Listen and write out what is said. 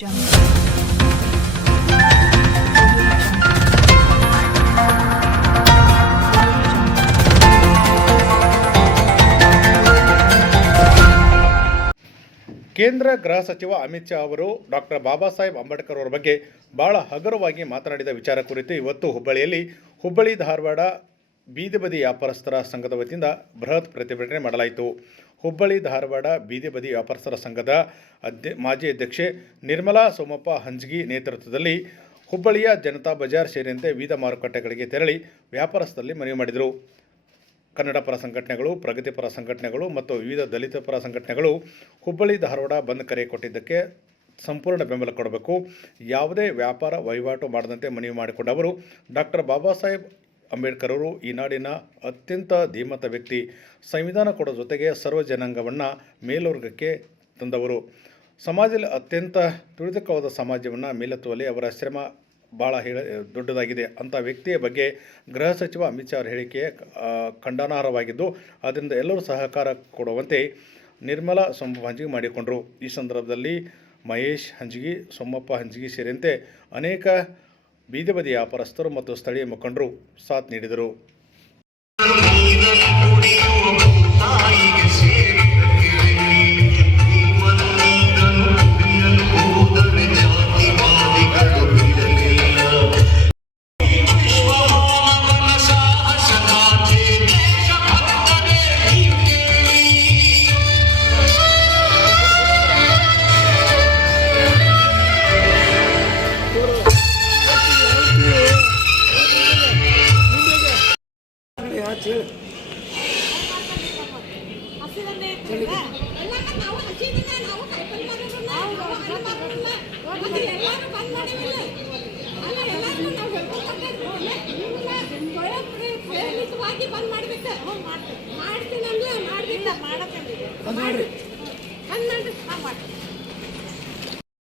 ಕೇಂದ್ರ ಗೃಹ ಸಚಿವ ಅಮಿತ್ ಶಾ ಅವರು ಡಾಕ್ಟರ್ ಬಾಬಾ ಸಾಹೇಬ್ ಅಂಬೇಡ್ಕರ್ ಅವರ ಬಗ್ಗೆ ಬಹಳ ಹಗುರವಾಗಿ ಮಾತನಾಡಿದ ವಿಚಾರ ಕುರಿತು ಇವತ್ತು ಹುಬ್ಬಳ್ಳಿಯಲ್ಲಿ ಹುಬ್ಬಳ್ಳಿ ಧಾರವಾಡ ಬೀದಿ ಬದಿ ವ್ಯಾಪಾರಸ್ಥರ ಸಂಘದ ವತಿಯಿಂದ ಬೃಹತ್ ಪ್ರತಿಭಟನೆ ಮಾಡಲಾಯಿತು. ಹುಬ್ಬಳ್ಳಿ, ಧಾರವಾಡ ಬೀದಿ ಬದಿ ವ್ಯಾಪಾರಸ್ಥರ ಸಂಘದ ಅಧ್ಯ ಮಾಜಿ ಅಧ್ಯಕ್ಷೆ ನಿರ್ಮಲಾ ಸೋಮಪ್ಪ ಹಂಜಗಿ ನೇತೃತ್ವದಲ್ಲಿ ಹುಬ್ಬಳ್ಳಿಯ ಜನತಾ ಬಜಾರ್ ಸೇರಿದಂತೆ ವಿವಿಧ ಮಾರುಕಟ್ಟೆಗಳಿಗೆ ತೆರಳಿ ವ್ಯಾಪಾರಸ್ಥರಲ್ಲಿ ಮನವಿ ಮಾಡಿದರು. ಕನ್ನಡ ಪರ ಸಂಘಟನೆಗಳು ಪ್ರಗತಿಪರ ಸಂಘಟನೆಗಳು ಮತ್ತು ವಿವಿಧ ದಲಿತ ಪರ ಸಂಘಟನೆಗಳು ಹುಬ್ಬಳ್ಳಿ, ಧಾರವಾಡ ಬಂದ್ ಕರೆ ಕೊಟ್ಟಿದ್ದಕ್ಕೆ ಸಂಪೂರ್ಣ ಬೆಂಬಲ ಕೊಡಬೇಕು. ಯಾವುದೇ ವ್ಯಾಪಾರ ವಹಿವಾಟು ಮಾಡದಂತೆ ಮನವಿ ಮಾಡಿಕೊಂಡವರು ಡಾಕ್ಟರ್ ಬಾಬಾ ಸಾಹೇಬ್ ಅಂಬೇಡ್ಕರ್ ಅವರು ಈ ನಾಡಿನ ಅತ್ಯಂತ ಧೀಮತ ವ್ಯಕ್ತಿ. ಸಂವಿಧಾನ ಕೊಡೋ ಜೊತೆಗೆ ಸರ್ವ ಜನಾಂಗವನ್ನು ಮೇಲ್ವರ್ಗಕ್ಕೆ ತಂದವರು. ಸಮಾಜದಲ್ಲಿ ಅತ್ಯಂತ ತುಳಿತಕ್ಕವಾದ ಸಮಾಜವನ್ನು ಮೇಲೆತ್ತುವಲ್ಲಿ ಅವರ ಶ್ರಮ ಭಾಳ ಹೇಳ, ದೊಡ್ಡದಾಗಿದೆ. ಅಂಥ ವ್ಯಕ್ತಿಯ ಬಗ್ಗೆ ಗೃಹ ಸಚಿವ ಅಮಿತ್ ಶಾ ಅವರ ಹೇಳಿಕೆ ಖಂಡನಾರ್ಹವಾಗಿದ್ದು, ಅದರಿಂದ ಎಲ್ಲರೂ ಸಹಕಾರ ಕೊಡುವಂತೆ ನಿರ್ಮಲಾ ಸೋಮಪ್ಪ ಹಂಚಿಗೆ ಮಾಡಿಕೊಂಡರು. ಈ ಸಂದರ್ಭದಲ್ಲಿ ಮಹೇಶ್ ಹಂಜಿಗಿ ಸೋಮಪ್ಪ ಹಂಜಿಗಿ ಸೇರಿದಂತೆ ಅನೇಕ ಬೀದಿ ಬದಿ ವ್ಯಾಪಾರಸ್ಥರು ಮತ್ತು ಸ್ಥಳೀಯ ಮುಖಂಡರು ಸಾಥ್ ನೀಡಿದರು. ಸ್ವಯಂಲಿತವಾಗಿ ಬಂದ್ ಮಾಡ್ಬೇಕು. ಮಾಡ್ತೀನಂದ್ರೆ ಮಾಡ್ಬೇಕು. ಬಂದ್ ಮಾಡ್ರಿ.